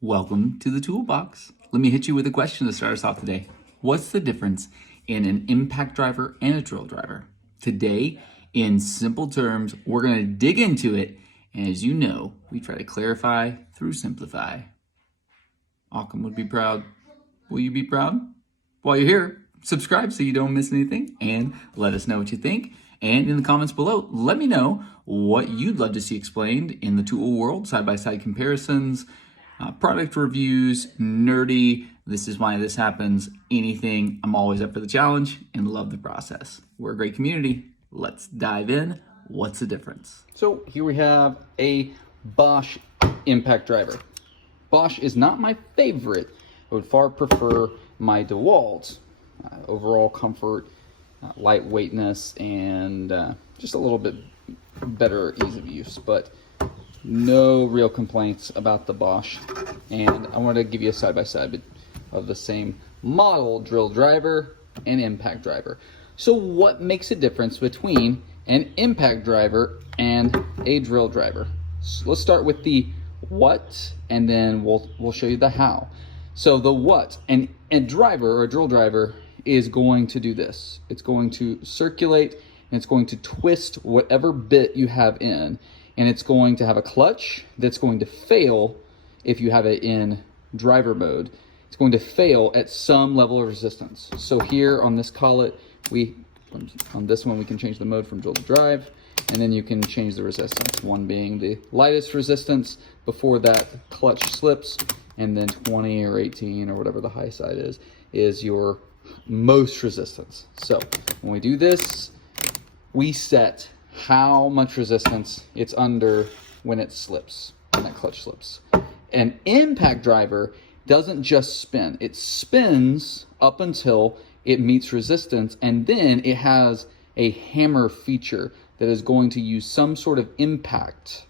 Welcome to the Toolbox. Let me hit you with a question to start us off today. What's the difference in an impact driver and a drill driver? Today, in simple terms, we're going to dig into it. And as you know, we try to clarify through simplify. Occam would be proud. Will you be proud? While you're here, subscribe so you don't miss anything and let us know what you think. And in the comments below, let me know what you'd love to see explained in the tool world, side-by-side comparisons, product reviews, nerdy, this is why this happens, anything. I'm always up for the challenge and love the process. We're a great community. Let's dive in. What's the difference? So here we have a Bosch impact driver. Bosch is not my favorite. I would far prefer my DeWalt. Overall comfort, lightweightness, and just a little bit better ease of use. But no real complaints about the Bosch. And I want to give you a side-by-side of the same model drill driver and impact driver. So what makes a difference between an impact driver and a drill driver? So let's start with the what, and then we'll show you the how. So the what, and a driver or a drill driver is going to do this. It's going to circulate and it's going to twist whatever bit you have in. And it's going to have a clutch that's going to fail if you have it in driver mode. It's going to fail at some level of resistance. So here on this collet, on this one we can change the mode from drill to drive, and then you can change the resistance. One being the lightest resistance before that clutch slips, and then 20 or 18 or whatever the high side is your most resistance. So when we do this, we set how much resistance it's under when it slips, when that clutch slips. An impact driver doesn't just spin. It spins up until it meets resistance, and then it has a hammer feature that is going to use some sort of impact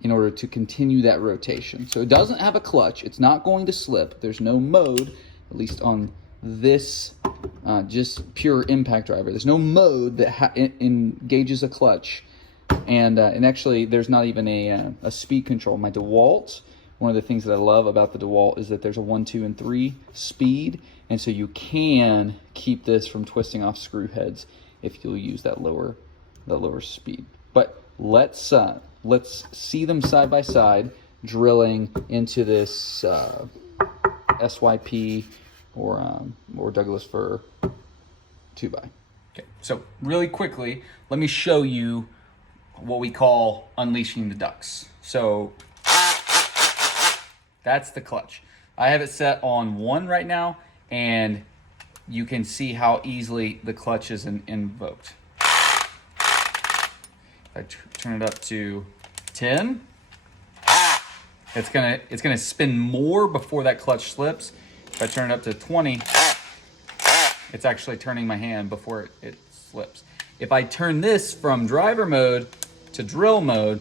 in order to continue that rotation. So it doesn't have a clutch. It's not going to slip. There's no mode, at least on this just pure impact driver. There's no mode that engages a clutch, and actually there's not even a speed control. My DeWalt, one of the things that I love about the DeWalt is that there's a 1, 2, and 3 speed, and so you can keep this from twisting off screw heads if you'll use that lower speed. But let's see them side by side drilling into this SYP or Douglas fir 2x. Okay, so really quickly, let me show you what we call unleashing the ducks. So that's the clutch. I have it set on 1 right now, and you can see how easily the clutch is invoked. If I turn it up to 10, it's gonna spin more before that clutch slips. If I turn it up to 20, it's actually turning my hand before it slips. If I turn this from driver mode to drill mode,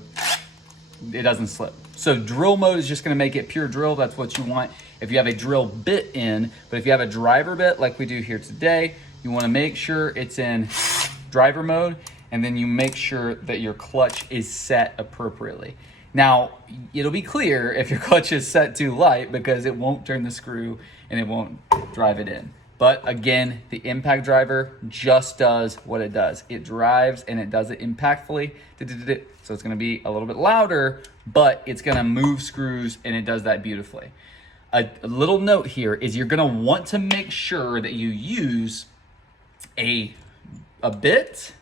it doesn't slip. So drill mode is just gonna make it pure drill. That's what you want if you have a drill bit in. But if you have a driver bit like we do here today, you wanna make sure it's in driver mode, and then you make sure that your clutch is set appropriately. Now, it'll be clear if your clutch is set too light because it won't turn the screw and it won't drive it in. But again, the impact driver just does what it does. It drives and it does it impactfully. So it's gonna be a little bit louder, but it's gonna move screws and it does that beautifully. A little note here is you're gonna want to make sure that you use a bit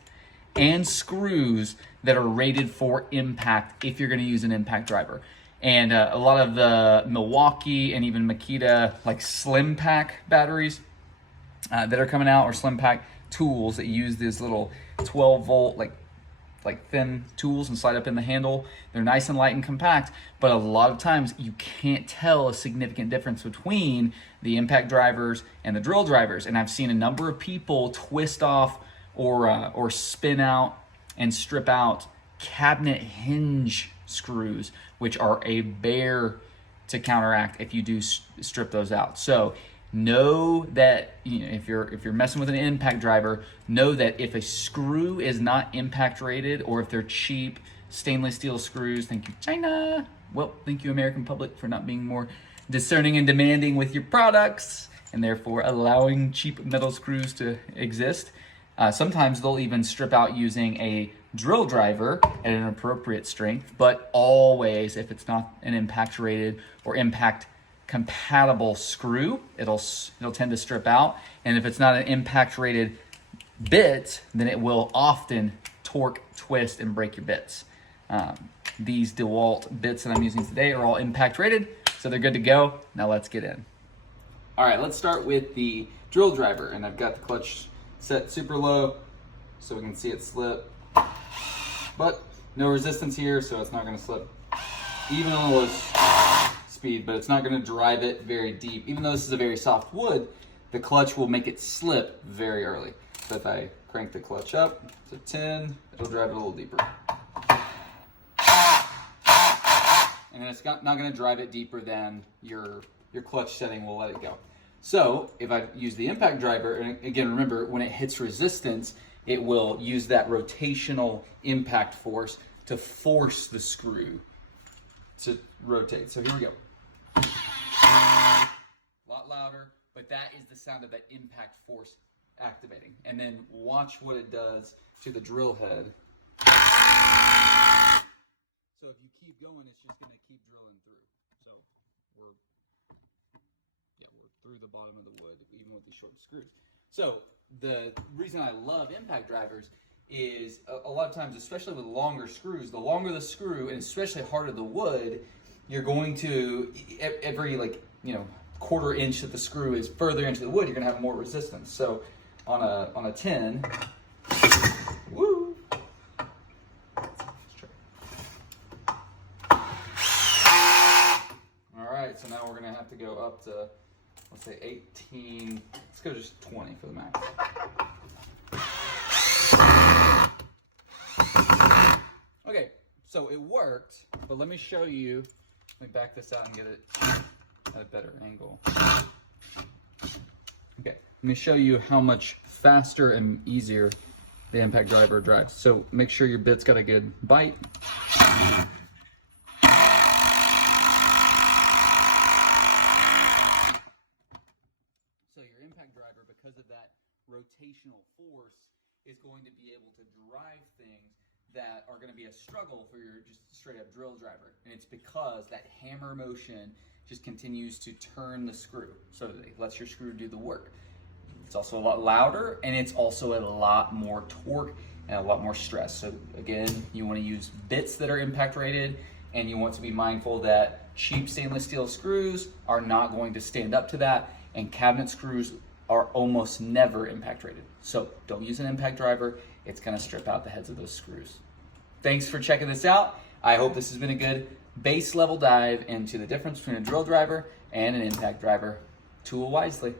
and screws that are rated for impact if you're gonna use an impact driver. And a lot of the Milwaukee and even Makita like slim pack batteries that are coming out, or slim pack tools that use this little 12 volt like thin tools and slide up in the handle. They're nice and light and compact, but a lot of times you can't tell a significant difference between the impact drivers and the drill drivers. And I've seen a number of people twist off or spin out and strip out cabinet hinge screws, which are a bear to counteract if you do strip those out. So know that, you know, if you're messing with an impact driver, know that if a screw is not impact rated, or if they're cheap stainless steel screws, thank you China, Well, thank you, American public, for not being more discerning and demanding with your products, and therefore allowing cheap metal screws to exist. Sometimes they'll even strip out using a drill driver at an appropriate strength, but always, if it's not an impact rated or impact compatible screw, it'll tend to strip out. And if it's not an impact rated bit, then it will often torque, twist, and break your bits. These DeWalt bits that I'm using today are all impact rated, so they're good to go. Now let's get in. All right, let's start with the drill driver, and I've got the clutch set super low so we can see it slip, but no resistance here, so it's not going to slip even on the low speed, but it's not going to drive it very deep. Even though this is a very soft wood, the clutch will make it slip very early. So if I crank the clutch up to 10, it'll drive it a little deeper. And then it's not going to drive it deeper than your clutch setting will let it go. So if I use the impact driver, and again, remember, when it hits resistance, it will use that rotational impact force to force the screw to rotate. So here we go. A lot louder, but that is the sound of that impact force activating. And then watch what it does to the drill head. So if you keep going, it's just going to keep drilling through. So we're through the bottom of the wood, even with these short screws. So the reason I love impact drivers is a lot of times, especially with longer screws, the longer the screw and especially harder the wood, you're going to, every quarter inch that the screw is further into the wood, you're going to have more resistance. So on a 10, woo. All right, so now we're going to have to go up to, let's say 18, let's go just 20 for the max. Okay, so it worked, but let me show you, let me back this out and get it at a better angle. Okay, let me show you how much faster and easier the impact driver drives. So make sure your bit's got a good bite. So your impact driver, because of that rotational force, is going to be able to drive things that are going to be a struggle for your just straight up drill driver. And it's because that hammer motion just continues to turn the screw. So it lets your screw do the work. It's also a lot louder, and it's also a lot more torque and a lot more stress. So again, you want to use bits that are impact rated, and you want to be mindful that cheap stainless steel screws are not going to stand up to that, and cabinet screws are almost never impact rated. So don't use an impact driver. It's going to strip out the heads of those screws. Thanks for checking this out. I hope this has been a good base level dive into the difference between a drill driver and an impact driver. Tool wisely.